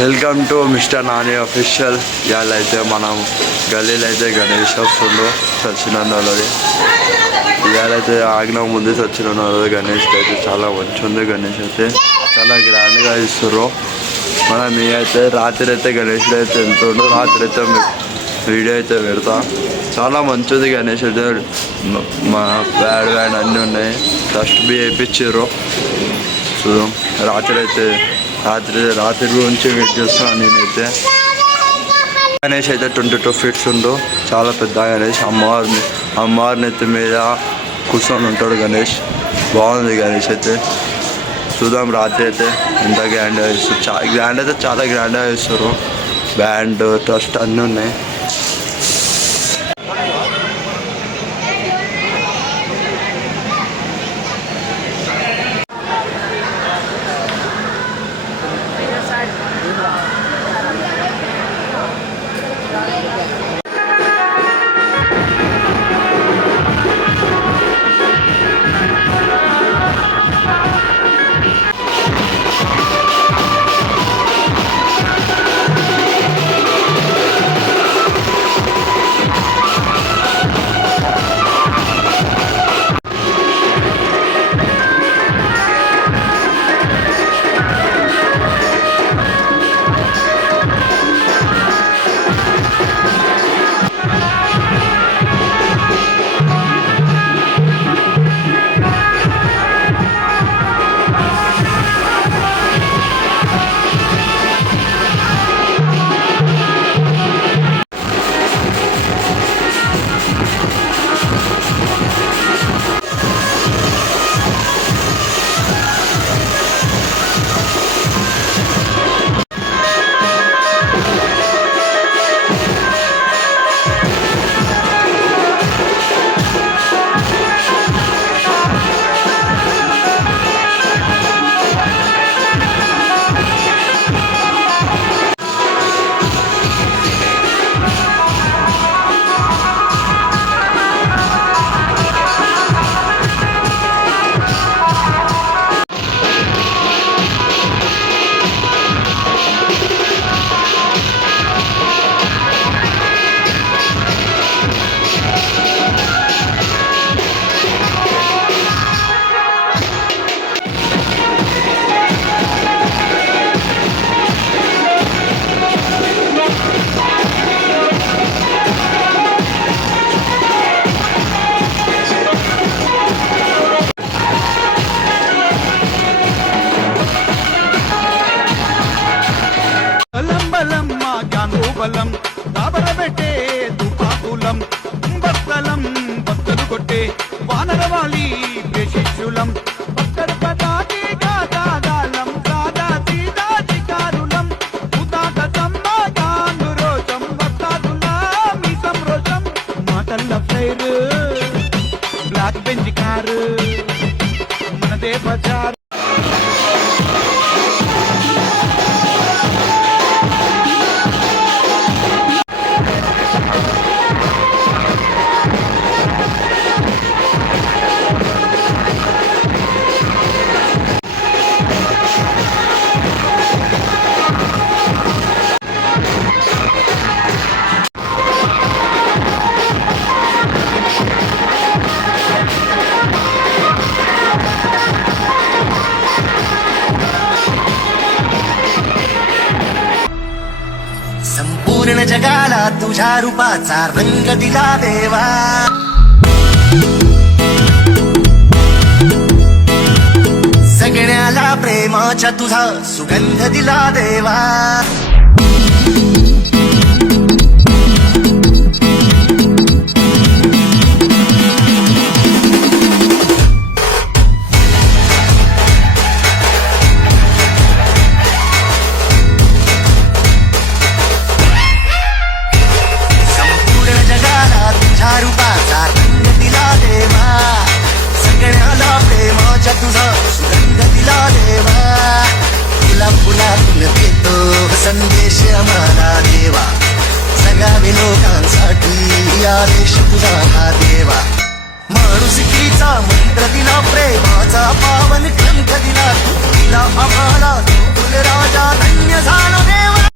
Welcome to mister Nani అఫీషియల్. ఇవాళ అయితే మనం గల్లీలో అయితే గణేష్ వస్తుండో సచ్చినందలది. ఇవాళైతే ఆగిన ముందే సచ్చినందలది గణేష్ అయితే చాలా మంచి ఉంది. గణేష్ అయితే చాలా గ్రాండ్గా ఇస్తుర్రు. మనం మీ అయితే రాత్రి అయితే గణేష్ అయితే వెళ్తుండో, రాత్రి అయితే వీడియో అయితే పెడతా. చాలా మంచిది గణేష్ అయితే. మా బ్యాడ్ అన్నీ ఉన్నాయి. డస్ట్ బి వేయించారు. సో రాత్రి గురించి వెయిట్ చేస్తున్నాను నేనైతే. గణేష్ అయితే 22 feet ఉండు. చాలా పెద్ద గణేష్. అమ్మవారి నెత్తి మీద కూర్చొని ఉంటాడు గణేష్. బాగుంది గణేష్ అయితే. చూద్దాం రాత్రి అయితే ఎంత గ్రాండ్గా ఇస్తారు. గ్రాండ్ అయితే చాలా గ్రాండ్గా ఇస్తారు. బ్యాండ్ ట్రస్ట్ అన్నీ ఉన్నాయి. బలం దాబరబెట్టే తుపాకులం బత్తలం బత్తలు కొట్టే వానరవాలి శిష్యులం పక్కన పటాకి కాదాగాలం కాదా సీదా చికారులం ఉదాక సమ్మగాంగు రోషం వస్తాదులా మీ సంరోషం మాటల్ల ఫ్లైర్ బ్లాక్ బెంచ్ కారు మనదే బజార్. संपूर्ण जगाला तुझ्या रूपाचा रंग दिला देवा. सगळ्याला प्रेमाच्या तुझा सुगंध दिला देवा. रूपाचा रंग दिला देवा. सगळ्याला प्रेमाच्या तुझा सुगंध दिला देवा. तुला पुण्यातून देतो संदेश आम्हाला देवा. सगळ्या लोकांसाठी आदेश तुझा हा देवा. माणुसकीचा मंत्र दिला, प्रेमाचा पावन ग्रंथ दिला. दिला आम्हाला